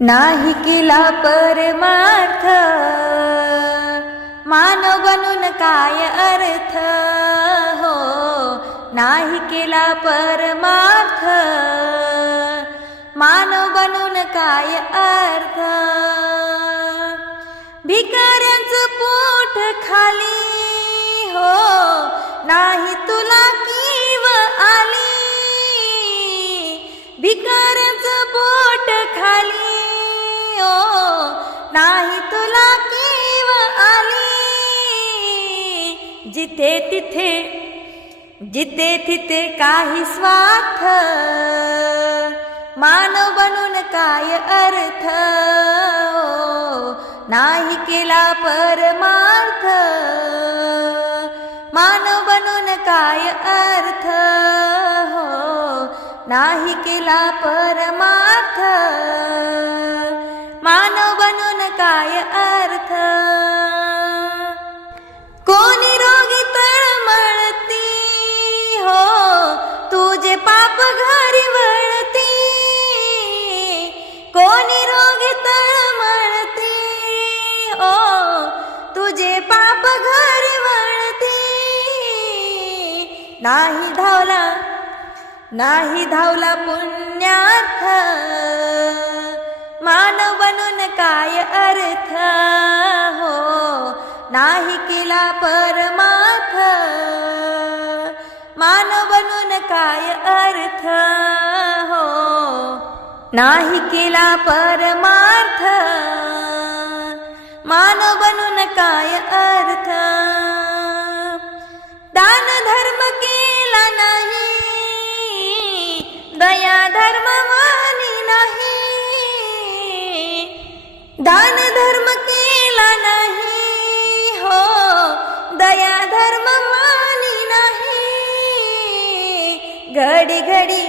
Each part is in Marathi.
नाही केला परमार्थ. मानव बनून काय अर्थ? हो नाही केला परमार्थ. मानव बनून काय अर्थ? भिकाऱ्यांचं पोट खाली. हो नाही तुला की जिथे तिथे जिथे तिथे काही स्वार्थ मानव बनून काय अर्थ? हो, नाही केला परमार्थ मानव बनून काय अर्थ? हो नाही केला परमार्थ. तुझे पाप घरी वळते. नाही धावला नाही धावला पुण्यार्थ. मानव बनून काय अर्थ? हो नाही केला परमार्थ. मानव बनून काय अर्थ? हो नाही केला पर काय अर्थ? दान धर्म केला नाही दया धर्म मानी नाही. दान धर्म केला नाही हो दया धर्म मानी नाही. घडी घडी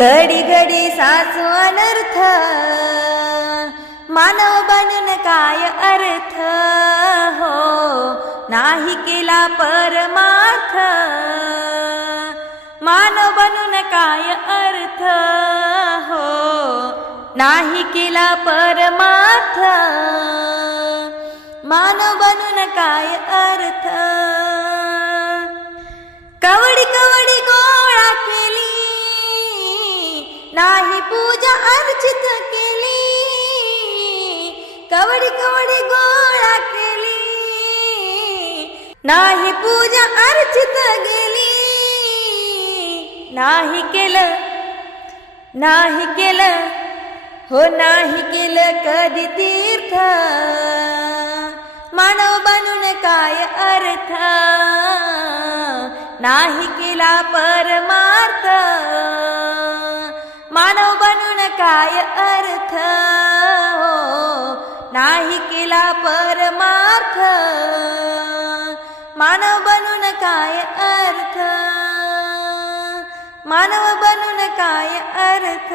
घडी घडी सासू अनर्थ मानव बनून काय अर्थ? हो नाही केला परमार्थ. मानव बनून काय अर्थ? हो नाही केला परमार्थ. मानव बनून काय अर्थ? कवडी कवडी गोळा केली. नाही पूजा अर्चित केली कवडी कवडी गोळा केली. नाही पूजा अर्चित गेली. नाही केलं नाही केलं हो नाही केलं कधी तीर्थ. मानव बनून काय अर्थ? नाही केला परमार्थ. मानव बनून काय अर्थ? नाही केला परमार्थ. मानव बनून काय अर्थ? मानव बनून काय अर्थ?